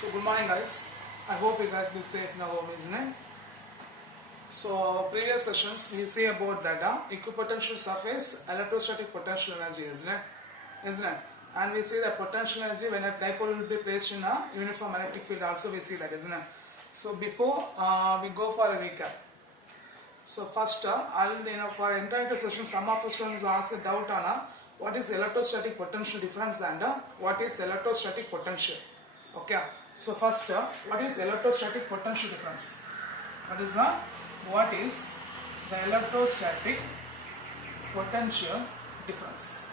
So good morning guys. I hope you guys be safe in your home, isn't it? So previous sessions we see about that equipotential surface, electrostatic potential energy, isn't it? Isn't it? And we see the potential energy when a dipole will be placed in a uniform electric field also we see that, isn't it? So before we go for a recap. So first, for entire session, some of us students ask a doubt on what is electrostatic potential difference and what is electrostatic potential. Okay. So first, what is electrostatic potential difference? What is the electrostatic potential difference?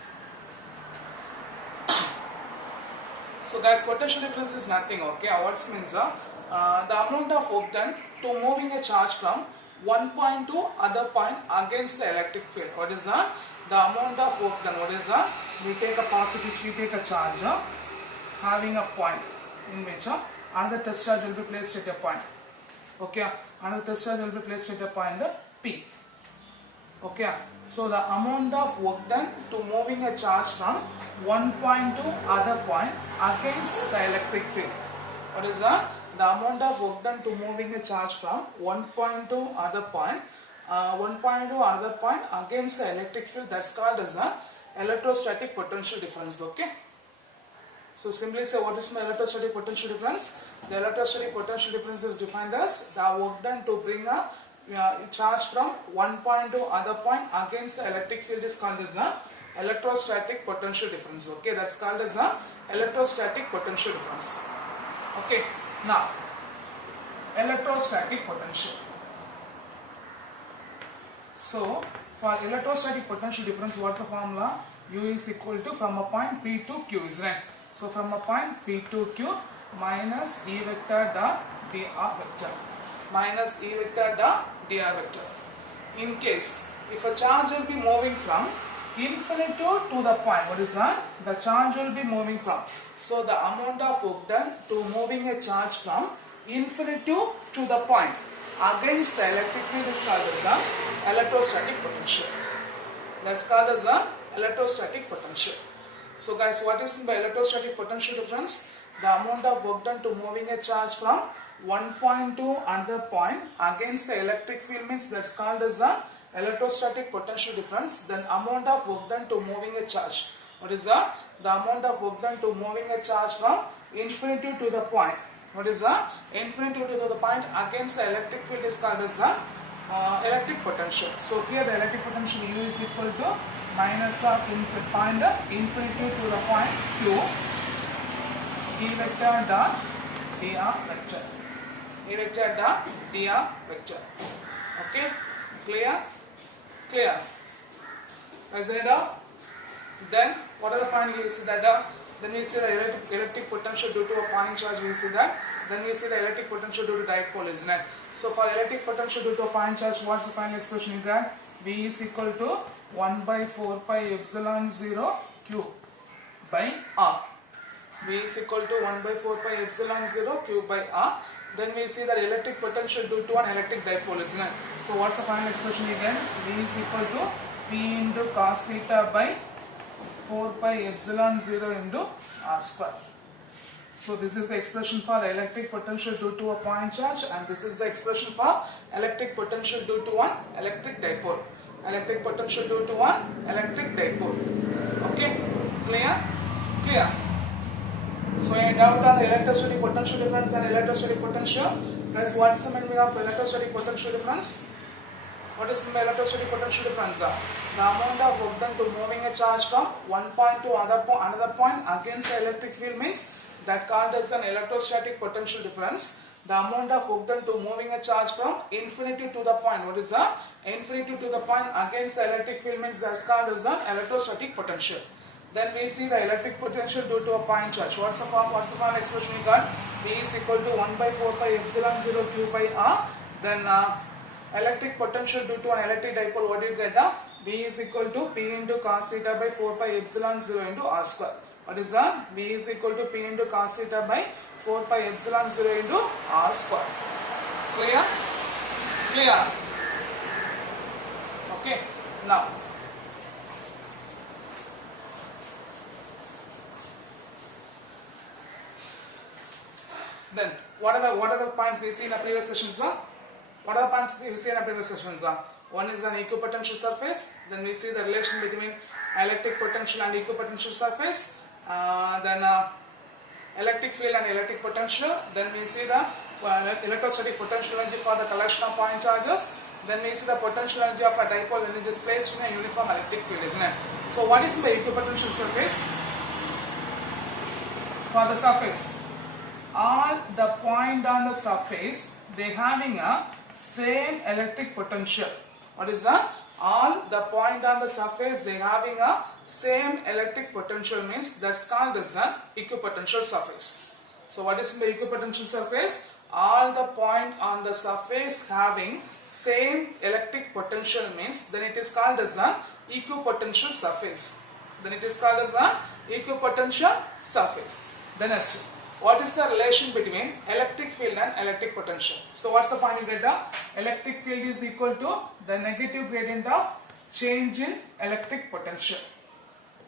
So guys, potential difference is nothing. Okay. What means the amount of work done to moving a charge from one point to other point against the electric field. What is that? The amount of work done. What is that? We take a positive, we take a charge having a point in which another test charge will be placed at a point. Okay, another test charge will be placed at a point P. Okay, so the amount of work done to moving a charge from one point to other point against the electric field. What is that? The amount of work done to moving a charge from one point to other point, against the electric field, that's called as the electrostatic potential difference. Okay. So simply say, what is my electrostatic potential difference? The electrostatic potential difference is defined as the work done to bring a charge from one point to other point against the electric field is called as the electrostatic potential difference. Okay, that's called as the electrostatic potential difference. Okay, now electrostatic potential. So for electrostatic potential difference, what's the formula? U is equal to from a point P to Q, is right? So from a point P to Q minus E vector dot dr vector minus E vector dot dr vector. In case if a charge will be moving from infinity to the point, what is that? The charge will be moving from. So the amount of work done to moving a charge from infinity to the point against the electric field is called as the electrostatic potential. That's called as the electrostatic potential. So guys, what is the electrostatic potential difference? The amount of work done to moving a charge from one point to another point against the electric field means that's called as the electrostatic potential difference. Then amount of work done to moving a charge. What is that? The amount of work done to moving a charge from infinity to the point. What is that? Infinity to the point against the electric field is called as the electric potential. So here the electric potential U is equal to minus of point infinity to the point Q E vector dot dr vector. E vector dot dr vector. Okay, clear? Clear. Is it up? Then what are the point we see that then we see the electric potential due to a point charge, we see that. Then we see the electric potential due to dipole, isn't it? So for electric potential due to a point charge, what's the final expression you get? V is equal to 1 by 4 pi epsilon 0 Q by R. V is equal to 1 by 4 pi epsilon 0 Q by R. Then we see that electric potential due to an electric dipole, isn't it? So what's the final expression again? V is equal to P into cos theta by 4 pi epsilon 0 into R square. So this is the expression for the electric potential due to a point charge, and this is the expression for electric potential due to one electric dipole. Electric potential due to one electric dipole. Okay, clear? Clear. So I doubt on the electrostatic potential difference and electrostatic potential. Guys, what's the meaning of electrostatic potential difference? What is the electrostatic potential difference? The amount of work done to moving a charge from one point to another point against the electric field means that called as an electrostatic potential difference. The amount of work done to moving a charge from infinity to the point. What is that? Infinity to the point against the electric field means that's called as an electrostatic potential. Then we see the electric potential due to a point charge. What's the form expression you got? V is equal to 1 by 4 pi epsilon 0 Q by R. Then electric potential due to an electric dipole, what do you get? V is equal to P into cos theta by 4 pi epsilon 0 into R square. What is that? V is equal to P into cos theta by 4 pi epsilon 0 into R square. Clear? Clear? Okay. Now Then what are the points we see in the previous sessions? What are the points we see in the previous sessions? One is an equipotential surface. Then we see the relation between electric potential and equipotential surface. Then electric field and electric potential. Then we see the electrostatic potential energy for the collection of point charges. Then we see the potential energy of a dipole when it is placed in a uniform electric field, isn't it? So what is the equipotential surface? For the surface, all the point on the surface, they having a same electric potential. What is that? All the point on the surface, they having a same electric potential, means that's called as an equipotential surface. So what is the equipotential surface? All the point on the surface having same electric potential, means then it is called as an equipotential surface. Then it is called as an equipotential surface. Then as what is the relation between electric field and electric potential? So what's the point you get? The electric field is equal to the negative gradient of change in electric potential.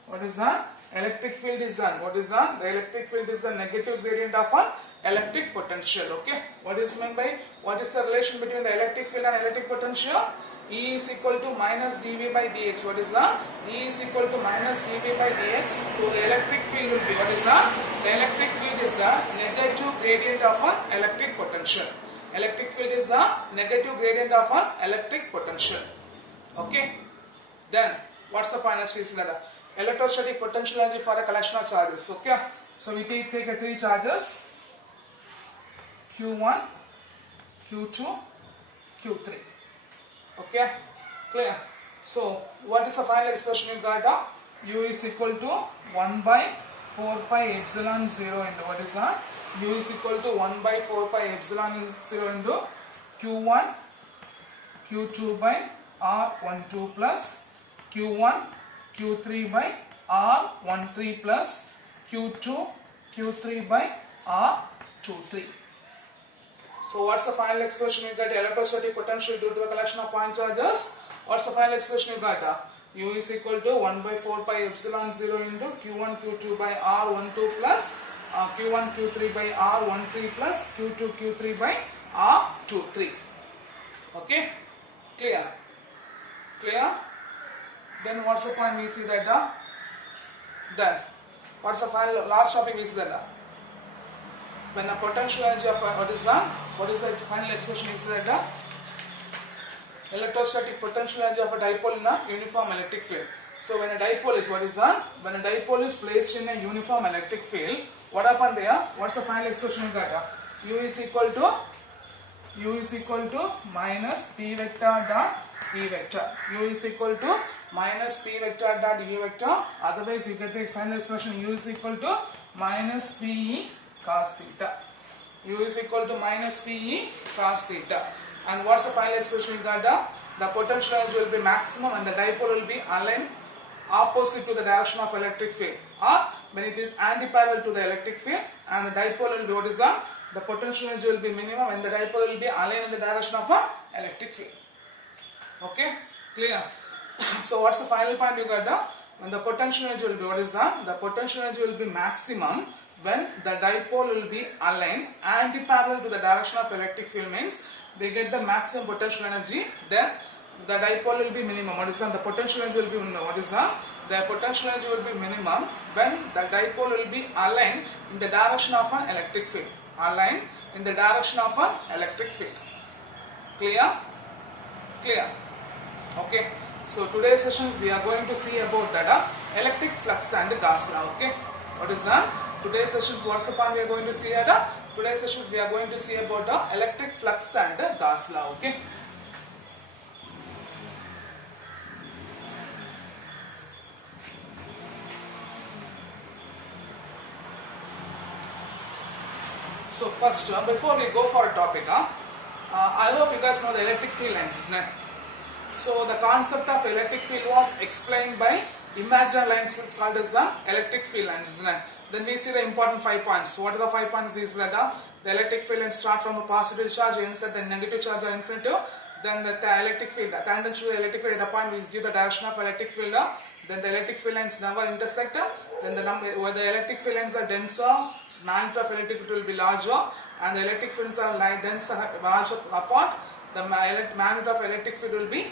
What is that? Electric field is done. What is that? The electric field is the negative gradient of an electric potential. Okay. What is meant by, what is the relation between the electric field and electric potential? E is equal to minus dV by dx. What is that? E is equal to minus dV by dx. So the electric field will be, what is that? The electric field is the negative gradient of an electric potential. Electric field is the negative gradient of an electric potential. Okay. Then what's the point as we see that? Electrostatic potential energy for a collection of charges. Okay. So we take three charges, Q1, Q2, Q3. Okay, clear. So what is the final expression you got? U is equal to 1 by 4 pi epsilon 0 into, what is that? U is equal to 1 by 4 pi epsilon 0 into Q1, Q2 by R12 plus Q1, Q3 by R13 plus Q2, Q3 by R23. So what's the final expression you get? Electrostatic potential due to the collection of point charges. What's the final expression you got? U is equal to 1 by 4 pi epsilon 0 into Q1, Q2 by R12 plus Q1, Q3 by R13 plus Q2, Q3 by R23. Okay? Clear? Clear? Then what's the point we see that? Then what's the final last topic we see that? When the potential energy of what is done? What is the final expression is that? Electrostatic potential energy of a dipole in a uniform electric field. So when a dipole is, what is done? When a dipole is placed in a uniform electric field, what happened there? What's the final expression you got? U is equal to minus P vector dot E vector. U is equal to minus P vector dot E vector. Otherwise you get the final expression U is equal to minus PE cos theta. U is equal to minus PE cos theta. And what's the final expression you got? The potential energy will be maximum and the dipole will be aligned opposite to the direction of electric field, or when it is antiparallel to the electric field, and the dipole will be, what is that? The potential energy will be minimum and the dipole will be aligned in the direction of an electric field. Okay, clear? So what's the final point you got? When the potential energy will be, what is that? The potential energy will be maximum when the dipole will be aligned antiparallel to the direction of electric field, means they get the maximum potential energy. Then the dipole will be minimum. What is that? The potential energy will be minimum. What is that? The potential energy will be minimum when the dipole will be aligned in the direction of an electric field. Aligned in the direction of an electric field. Clear? Clear? Okay. So today's sessions we are going to see about that electric flux and Gauss law. Okay. What is that? Today's sessions, what's the point we are going to see at? Today's sessions we are going to see about the electric flux and Gauss law. Okay. So first, before we go for a topic, I hope you guys know the electric field lines, isn't it? So the concept of electric field was explained by imaginary lines is called as the electric field lines, isn't it? Then we see the important 5 points. What are the 5 points? Is that the electric field lines start from a positive charge, ends at the negative charge or infinitive. Then the electric field, the tangent to the electric field at a point which give the direction of electric field. Then the electric field lines never intersect. Then the number where the electric field lines are denser, magnitude of electric field will be larger, and the electric fields are like dense large apart, the magnitude of electric field will be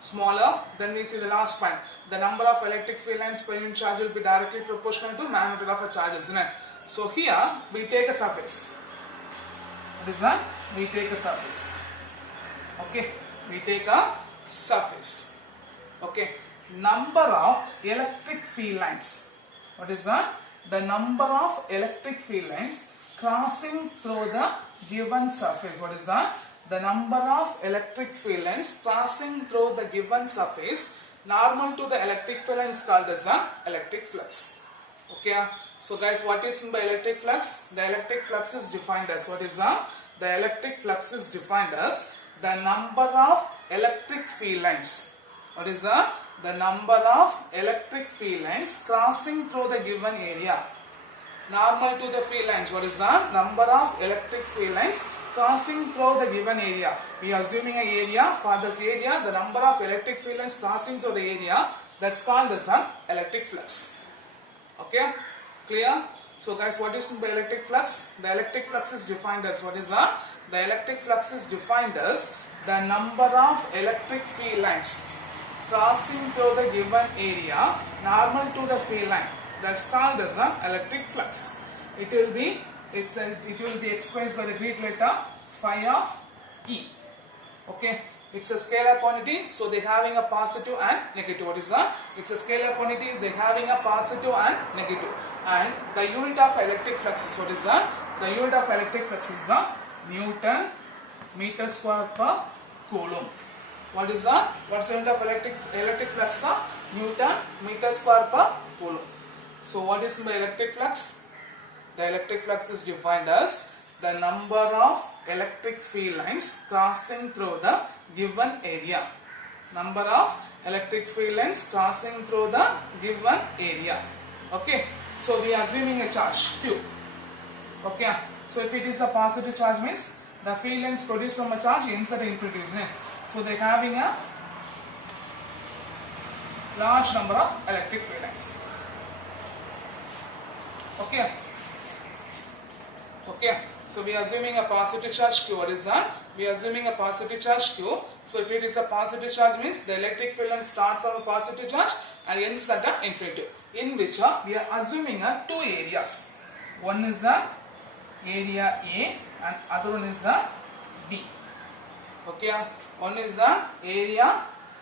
smaller. Then we see the last point. The number of electric field lines per unit charge will be directly proportional to magnitude of a charge, isn't it? So here we take a surface. What is that? We take a surface. Okay, we take a surface. Okay, number of electric field lines. What is that? The number of electric field lines crossing through the given surface. What is that? The number of electric field lines crossing through the given surface normal to the electric field line is called as an electric flux. Okay, so guys, what is meant by electric flux? The electric flux is defined as, what is that? The electric flux is defined as the number of electric field lines. What is that? The number of electric field lines crossing through the given area normal to the field lines. What is that? Number of electric field lines crossing through the given area. We are assuming an area. For this area, the number of electric field lines crossing through the area, that's called as an electric flux. Okay, clear? So guys, what is the electric flux? The electric flux is defined as, what is that? The electric flux is defined as the number of electric field lines crossing through the given area normal to the field line. That's called as an electric flux. It will be expressed by the Greek letter phi of E. Okay, it's a scalar quantity, so they having a positive and negative. What is that? It's a scalar quantity, they having a positive and negative. And the unit of electric flux is, what is that? The unit of electric flux is Newton meter square per coulomb. What is that? What's the unit of electric flux? Newton meter square per coulomb. So what is the electric flux? The electric flux is defined as the number of electric field lines crossing through the given area. Number of electric field lines crossing through the given area. Okay, so we are assuming a charge Q. Okay, so if it is a positive charge, means the field lines produced from a charge inside the infinity, isn't it? So they are having a large number of electric field lines. Okay. Okay, so we are assuming a positive charge Q. What is that? We are assuming a positive charge Q. So if it is a positive charge, means the electric field lines start from a positive charge and ends at an infinity, in which we are assuming two areas. One is the area A and other one is the B. Okay, one is the area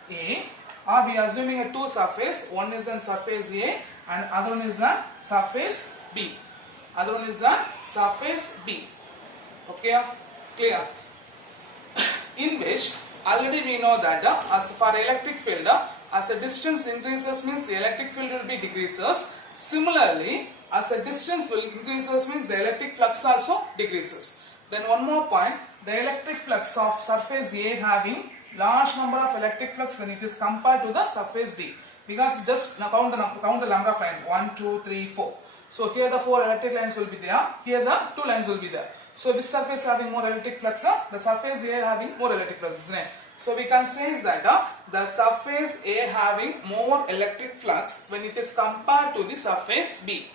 A, or we are assuming a two surface. One is on surface A and other one is the surface B. Other one is the surface B. Okay, clear? In which already we know that as for electric field, as the distance increases, means the electric field will be decreases. Similarly, as the distance will increases, means the electric flux also decreases. Then one more point, the electric flux of surface A having large number of electric flux when it is compared to the surface B, because just now count the number of lines 1, 2, 3, 4. So here the 4 electric lines will be there, here the 2 lines will be there. So which surface having more electric flux? The surface A having more electric flux, isn't it? So we can say that the surface A having more electric flux when it is compared to the surface B.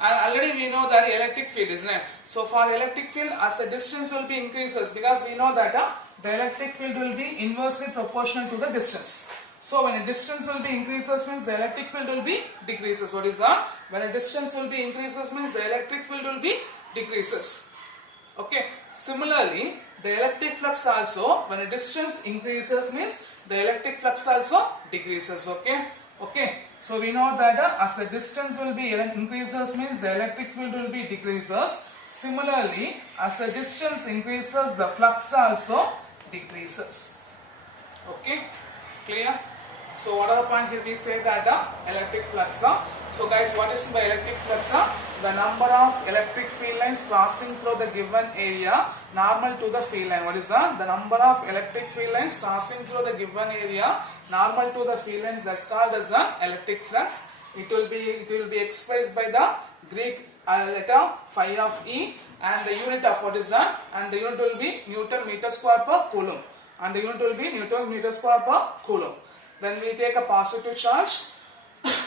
And already we know that electric field, isn't it? So for electric field, as the distance will be increases, because we know that the electric field will be inversely proportional to the distance. So when a distance will be increases, means the electric field will be decreases. What is that? When a distance will be increases, means the electric field will be decreases. Okay. Similarly, the electric flux also, when a distance increases, means the electric flux also decreases. Okay. Okay. So we know that as the distance will be increases, means the electric field will be decreases. Similarly, as the distance increases, the flux also decreases. Okay. Clear? So what are the point here? We say that electric flux. So guys, what is by electric flux? The number of electric field lines crossing through the given area normal to the field line. What is that? The number of electric field lines crossing through the given area normal to the field lines, that's called as an electric flux. It will be expressed by the Greek letter phi of E, and the unit of what is that? And the unit will be Newton meter square per coulomb. And the unit will be Newton meter square per coulomb. Then we take a positive charge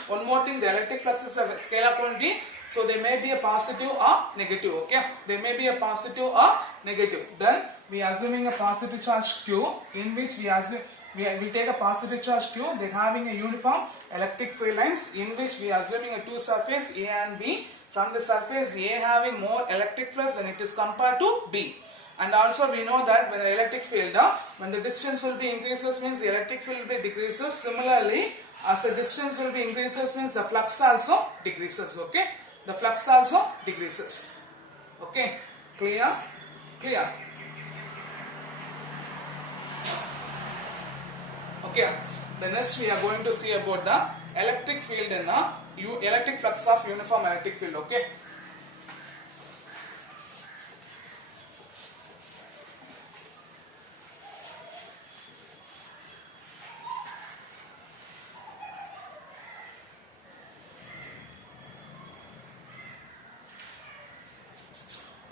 One more thing, the electric flux is a scalar quantity, so they may be a positive or negative. Okay, they may be a positive or negative. Then we are assuming a positive charge Q, in which we take a positive charge Q. They having a uniform electric field lines, in which we are assuming a two surface A and B. From the surface A having more electric flux when it is compared to B. And also we know that when the electric field, when the distance will be increases means the electric field will be decreases. Similarly, as the distance will be increases means the flux also decreases. Okay, the flux also decreases. Okay, clear? Clear? Okay, the next we are going to see about the electric field in the electric flux of uniform electric field. Okay.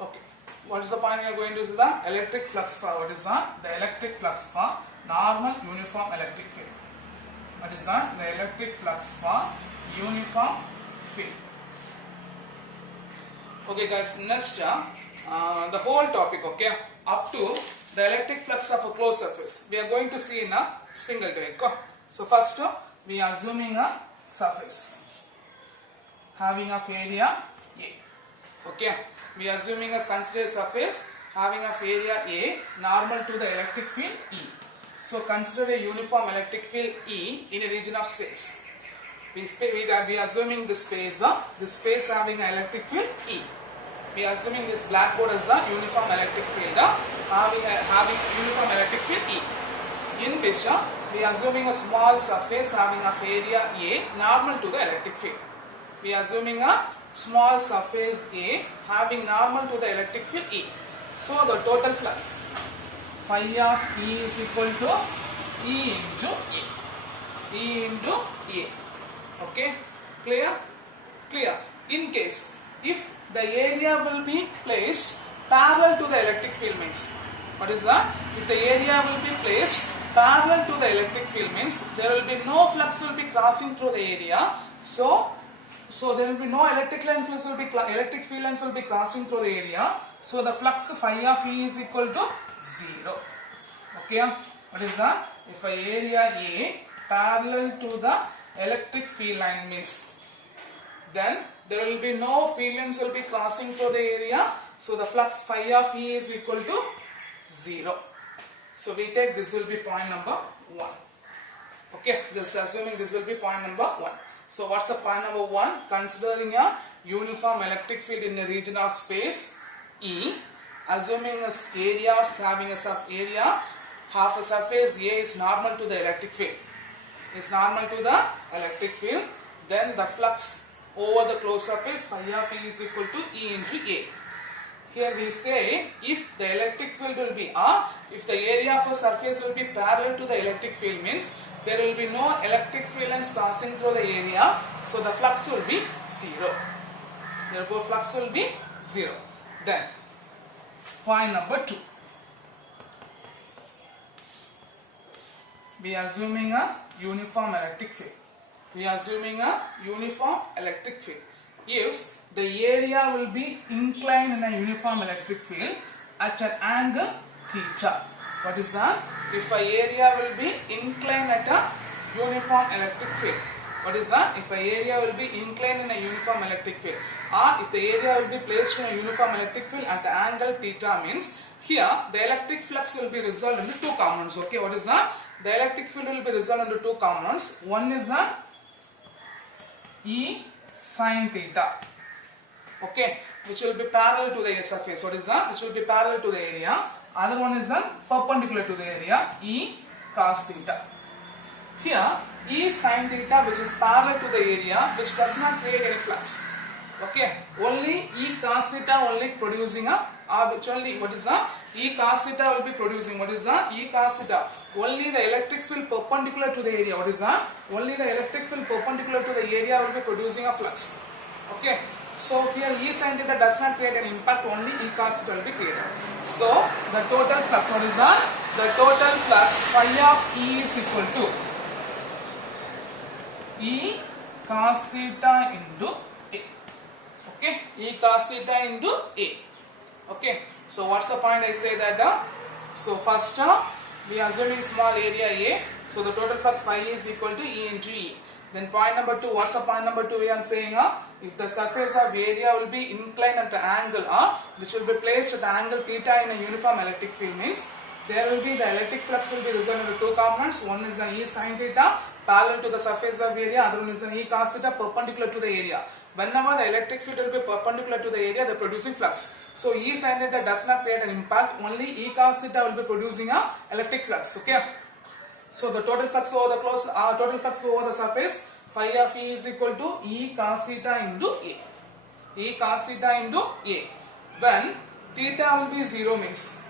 Okay, what is the point we are going to see? The electric flux for what is the electric flux for normal uniform electric field. What is the electric flux for uniform field? Okay guys, next the whole topic, okay, up to the electric flux of a closed surface we are going to see in a single take. So first we are assuming a surface having a area A. Okay, we are assuming a considered surface having a area A normal to the electric field E. So consider a uniform electric field E in a region of space. We are assuming this space having an electric field E. We are assuming this blackboard as a uniform electric field having uniform electric field E. In which we are assuming a small surface having a area A normal to the electric field. We are assuming a small surface A having normal to the electric field E. So the total flux phi of E is equal to E into A. E into A. Okay, clear? Clear. In case if the area will be placed parallel to the electric field means, what is that? If the area will be placed parallel to the electric field means there will be no flux will be crossing through the area. So there will be no electric field lines will be crossing through the area. So the flux phi of E is equal to 0. Okay, what is that? If a area A parallel to the electric field line means, then there will be no field lines will be crossing through the area. So the flux phi of E is equal to 0. So we take this will be point number 1. Okay, this assuming this will be point number 1. So what's the point number 1? Considering a uniform electric field in a region of space E, assuming a area having a area half a surface A is normal to the electric field. Is normal to the electric field. Then the flux over the closed surface phi of E is equal to E into A. Here we say if the electric field will be if the area of a surface will be parallel to the electric field means there will be no electric field lines passing through the area. So the flux will be 0. Therefore flux will be 0. Then point number 2. We are assuming a uniform electric field. We are assuming a uniform electric field. If the area will be inclined in a uniform electric field at an angle theta. What is that? If a area will be inclined at a uniform electric field. What is that? If a area will be inclined in a uniform electric field, or if the area will be placed in a uniform electric field at an angle theta means here the electric flux will be resolved into two components. Okay, what is that? The electric field will be resolved into two components. One is that E sin theta. Okay, which will be parallel to the surface. What is that? Which will be parallel to the area. Other one is then perpendicular to the area, E cos theta. Here E sin theta, which is parallel to the area, which does not create any flux. Okay, only E cos theta only producing which only, what is that? E cos theta will be producing, what is that? E cos theta. Only the electric field perpendicular to the area. What is that? Only the electric field perpendicular to the area will be producing a flux. Okay. So here E sin theta does not create an impact, only E cos theta will be created. So the total flux, what is that? The total flux phi of E is equal to E cos theta into A. Okay, E cos theta into A. Okay, so what's the point I say that? So first we are assuming small area A, so the total flux phi is equal to E into E. Then point number 2, what's the point number 2 we are saying? If the surface of area will be inclined at the angle which will be placed at the angle theta in a uniform electric field, means there will be the electric flux will be resolved into two components. One is the E sin theta parallel to the surface of area, other one is the E cos theta perpendicular to the area. Whenever the electric field will be perpendicular to the area, they are producing flux. So E sin theta does not create an impact, only E cos theta will be producing a electric flux. Okay. So the total flux over the surface phi of E is equal to E cos theta into A. E cos theta into A. When theta will be 0 means,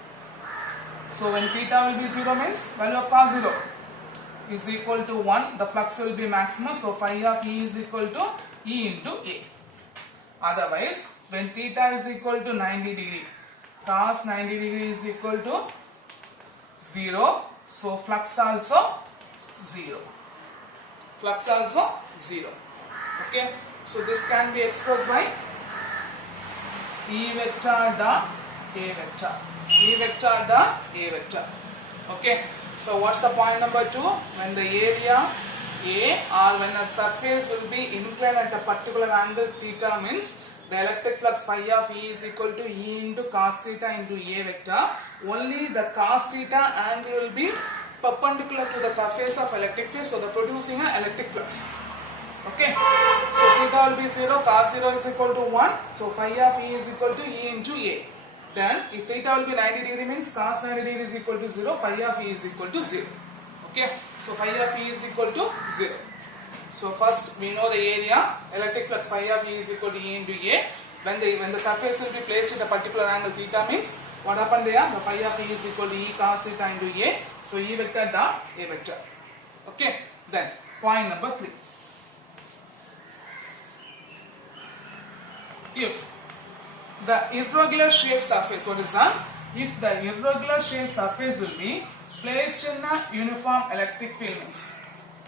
so when theta will be 0 means value of cos 0 is equal to 1, the flux will be maximum, so phi of E is equal to E into A. Otherwise, when theta is equal to 90 degree, cos 90 degree is equal to 0, so flux also 0. Flux also 0. Okay, so this can be expressed by E vector dot A vector. E vector dot A vector. Okay, so what's the point number 2? When the area A or when a surface will be inclined at a particular angle theta, means the electric flux phi of E is equal to E into cos theta into A vector. Only the cos theta angle will be perpendicular to the surface of electric field, so they are producing an electric flux. Okay, so theta will be 0, cos 0 is equal to 1, so phi of E is equal to E into A. Then if theta will be 90 degree means cos 90 degree is equal to 0, phi of E is equal to 0. Okay, so phi of E is equal to 0. So first we know the area, electric flux phi of E is equal to E into A. When the surface will be placed at a particular angle theta, means what happened there? The phi of E is equal to E cos theta into A. So E vector dot A vector. Okay, then point number 3. If the irregular shaped surface, what is that? If the irregular shaped surface will be placed in a uniform electric field, means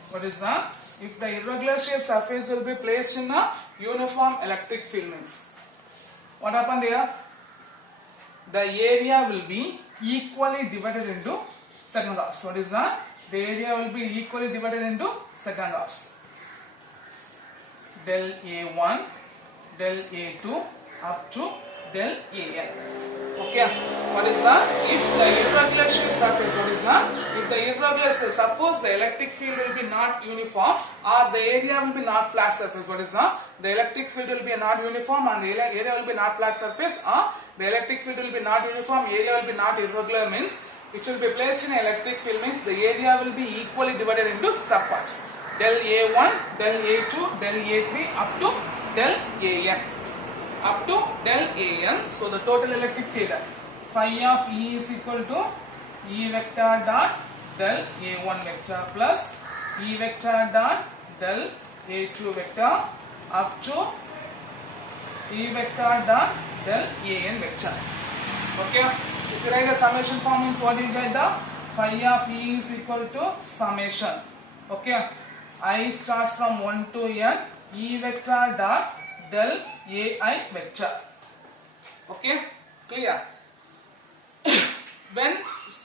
what is that? If the irregular shaped surface will be placed in a uniform electric field, means what happened here? The area will be equally divided into second halves. What is that? The area will be equally divided into second halves. Del A1, del A2 up to del AN. Okay, what is that? If the irregular shaped surface, what is that? If the irregular, suppose the electric field will be not uniform or the area will be not flat surface, what is that? The electric field will be not uniform and the area will be not flat surface, or the electric field will be not uniform, area will be not irregular, means which will be placed in electric field, means the area will be equally divided into subparts. Del A1, del A2, del A3 up to del AN. Up to del AN. So the total electric field phi of E is equal to E vector dot del A1 vector plus E vector dot del A2 vector up to E vector dot del AN vector. Okay. If you write the summation form, means what you get? The phi of E is equal to summation. Okay. I start from 1 to n E vector dot del AI vector. Okay, clear? When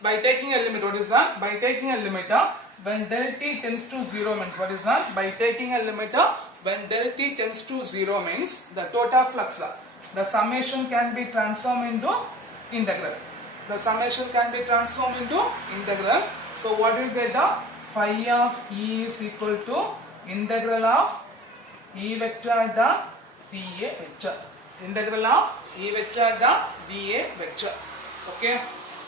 by taking a limit, what is that? By taking a limiter, when del t tends to 0 means what is that? By taking a limiter, when del t tends to 0 means the total flux, the summation can be transformed into integral. The summation can be transformed into integral. So what will get? The phi of E is equal to integral of E vector dot dA vector. Integral of E vector dot dA vector. Okay,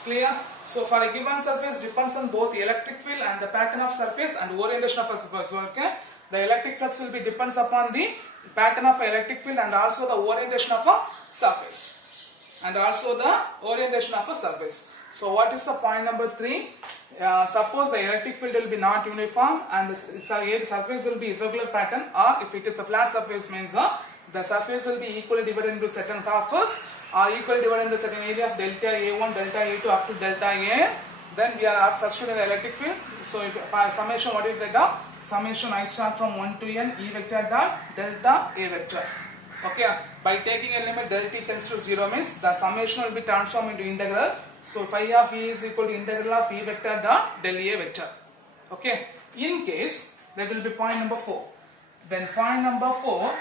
clear? So for a given surface depends on both the electric field and the pattern of surface and orientation of a surface. Okay, the electric flux will be depends upon the pattern of electric field and also the orientation of a surface. So what is the point number 3? Suppose the electric field will be not uniform and the surface will be irregular pattern, or if it is a flat surface, means the surface will be equally divided into certain halves or equally divided into certain area of delta A1, delta A2 up to delta AN. Then we are substituting the electric field. So if summation, what is the summation I star from 1 to n E vector dot delta A vector. Okay, by taking a limit del t tends to 0 means the summation will be transformed into integral. So phi of E is equal to integral of E vector dot del A vector. Okay, in case that will be point number 4. Then point number 4,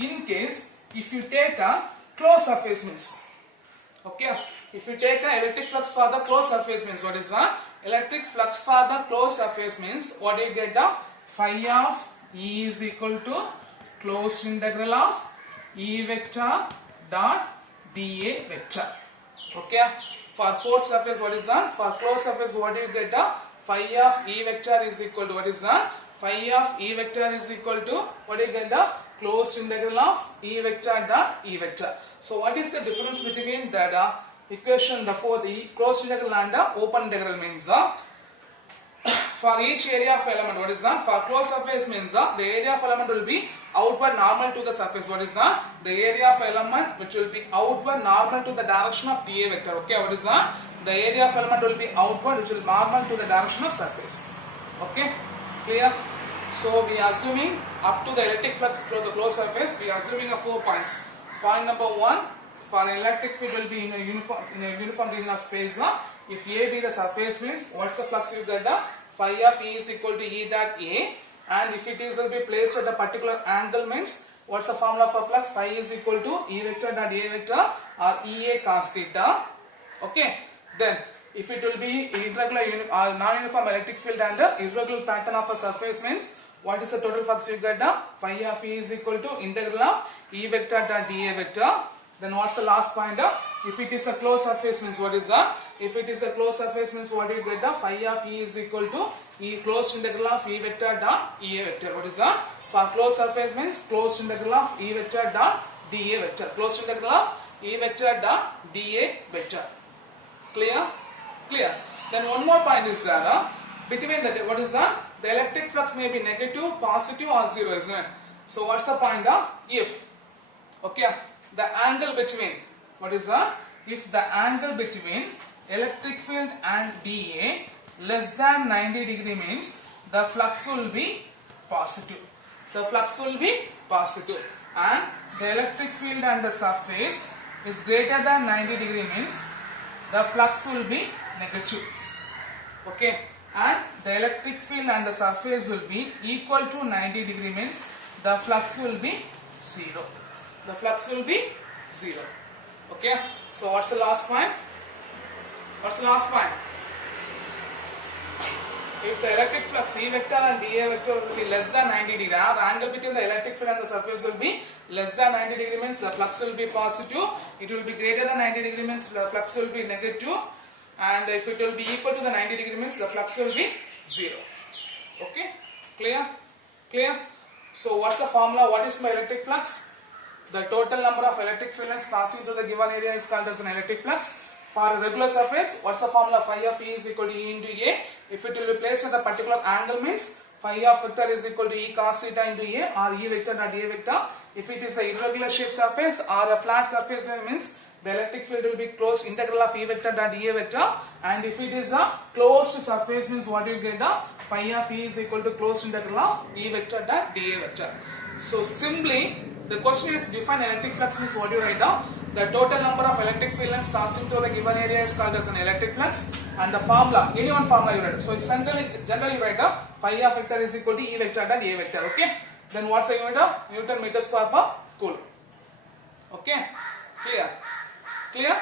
in case if you take a closed surface means, okay, if you take a electric flux for the closed surface means, what is the electric flux for the closed surface means, what do you get? The phi of E is equal to closed integral of E vector dot dA vector. Okay, for forced surface what is that? For closed surface what do you get? The phi of E vector is equal to, what is that? Phi of E vector is equal to, what do you get? The closed integral of E vector dot E vector. So what is the difference between the equation, the closed integral and the open integral means for each area of element, what is that? For closed surface means the area of element will be outward normal to the surface. What is that? The area of element which will be outward normal to the direction of dA vector. Okay, what is that? The area of element will be outward which will normal to the direction of surface. Okay, clear? So we are assuming up to the electric flux through the closed surface, we are assuming 4 points. Point number 1, for an electric field will be in a uniform region of space. If A be the surface means, what's the flux you get? Phi of E is equal to E dot A, and if it is will be placed at a particular angle means, what's the formula for flux? Phi is equal to E vector dot A vector or EA cos theta. Okay, then if it will be irregular or non-uniform electric field and the irregular pattern of a surface means, what is the total flux you get? Phi of E is equal to integral of E vector dot dA vector. Then what's the last point? If it is a closed surface means, what is that? If it is a closed surface means, what do you get? Phi of E is equal to E closed integral of E vector dot EA vector. What is that? For closed surface means closed integral of E vector dot dA vector. Closed integral of E vector dot dA vector. Clear? Clear. Then one more point is that between the, what is that? The electric flux may be negative, positive or 0, isn't it? So what's the point? If, okay, the angle between, what is that? If the angle between electric field and dA less than 90 degree means the flux will be positive. The flux will be positive, and the electric field and the surface is greater than 90 degree means the flux will be negative. Okay, and the electric field and the surface will be equal to 90 degree means the flux will be 0. The flux will be 0. Okay, so what's the last point? What's the last point? If the electric flux E vector and dA vector will be less than 90 degree, the angle between the electric field and the surface will be less than 90 degree means the flux will be positive. It will be greater than 90 degree means the flux will be negative. And if it will be equal to the 90 degree means the flux will be 0. Okay, clear? Clear? So what's the formula? What is my electric flux? The total number of electric filaments passing through the given area is called as an electric flux. For a regular surface, what's the formula? Phi of E is equal to E into A. If it will be placed at a particular angle means phi of vector is equal to E cos theta into A or E vector dot A vector. If it is a irregular shaped surface or a flat surface means the electric field will be closed integral of E vector dot dA vector, and if it is a closed surface means what do you get? Phi of E is equal to closed integral of E vector dot dA vector. So simply the question is define electric flux means what do you write down? The total number of electric field lines passing through the given area is called as an electric flux, and the formula, any one formula you write. So generally you write phi of vector is equal to E vector dot A vector. Okay. Then what's the unit of Newton meters per Coulomb? Okay. Clear? Clear?